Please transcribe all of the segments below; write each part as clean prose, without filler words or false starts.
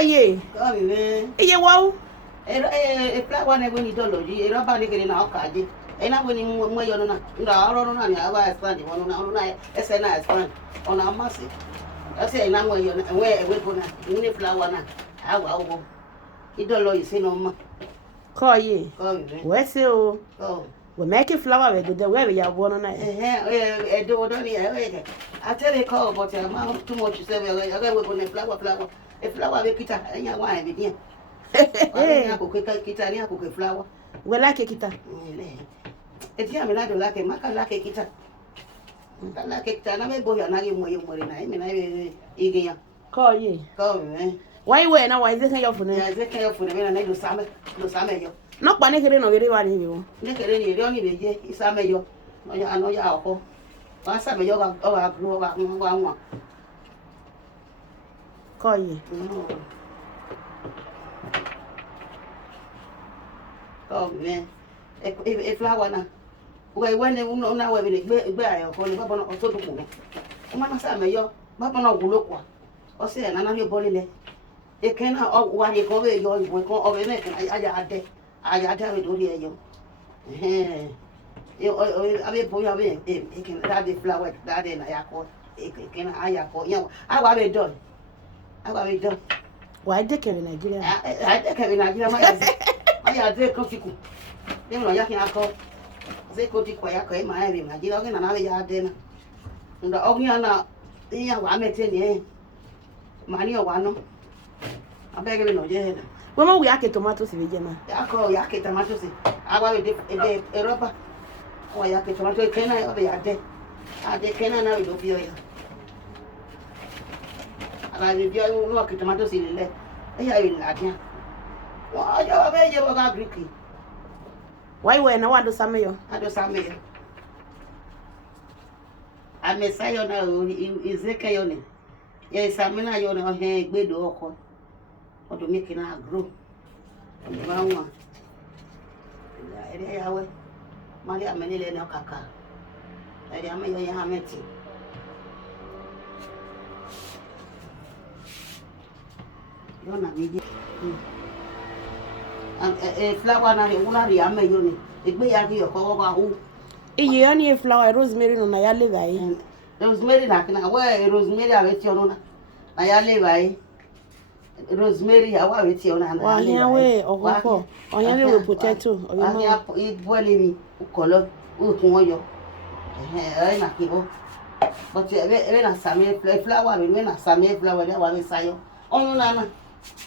ye. Iye wow. Flower never need to lodge. A rubber getting our card. And I'm winning one way or another. I was funny one on our SNI fun on our massive. I say, now where we're going to flower now. How you don't know you see no more. Call ye. Where's you? Oh, we make a flower with the way we are one on it. I don't know. I tell you, call, but I'm too much to say. I go with a flower. A flower with kita, and your wine begin. I cook kita, I cook a flower. We like a kita. It's yammy, I don't like a maca like a kita. I like it, and I may boy and I give more in I mean, I eating. Call ye. Go, why were now? Why is it your phone? I take care of the men and I do summer. Not panicking over you. Nick, you only be is a mayor. I know your once I'm a yoga or grew up one. Call ye. Oh, man. A flower now. When they won't know now, when they bear or call Babon or so to me. Mamma Samuel, Babon or Gulokwa, or say another body. They cannot one you go away, you will go over neck, and I had it to hear you. I will put away, it can have the flower that in I call it can I call you. I want it done. I want it done. Why they can in Nigeria? I take it in Nigeria. I had a coffee. They were yaking alcohol. They could be quite my area. I did another yard dinner. And the Ogniana, the young one met in the money or one. I beg you, no, yeah. When we are tomatoes in Vienna, I call Yaki tomatoes. I want a rubber. Or Yaki tomato can I over your day? I can I know it you. And I will be walking tomatoes in the leg. I will not. Why are you very Greek? Why were no one to Samuel? I do Samuel. I'm a sayona is a cayone. Yes, I'm in a yon or hair, bed or to make it grow. One one. Maria Manila no caca. I am a hameti. You're not needed. A flower and a woolly amayoni. It may have your cover. A only a flower, rosemary on my alley. Rosemary, I can wear rosemary. I let you know. I live. Rosemary, I want it on an way or what? On your potato or eat boiling color. Uyo. I know. But when a Samuel flower, when a Samuel flower, I want to say, oh, Nana.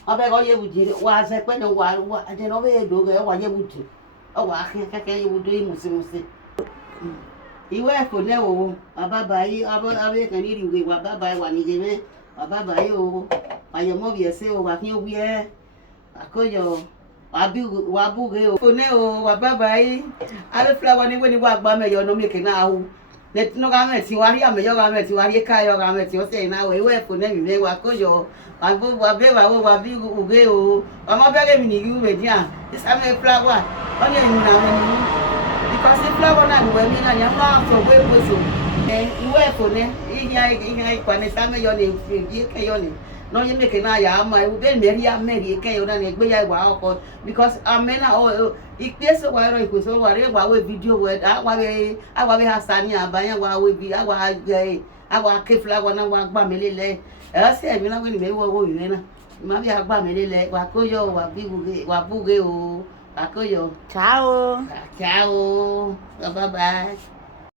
I beg all you would do was a when a while, I didn't obey do what you would do. Oh, I can't you would do Musi. You were for no, Baba, I can eat you with Baba one evening, Baba, you, by your movie, say, what you wear. I call you. Wabu, for no, Baba, I have flower when you walk by me, you're no making now. Let no garment, you are young, your garment, you are your car, your garment, you say now, we wear for them, they were cojo. I go, Wabego, I'm not begging you with ya. It's a flower, only because the flower not women and your mouth for way whistle. You wear for them, when it's time your name, you can. No, you make an eye, my then Mary came on a way wow, because I mean, oh, if there's a while it was over a video word, I want to have Sanya, by a while will be our gay, our kifla, and our family. I said, you know, when they were women, maybe our family, Wakoyo, Wabuge, Wakoyo. Ciao. Ciao. Bye bye.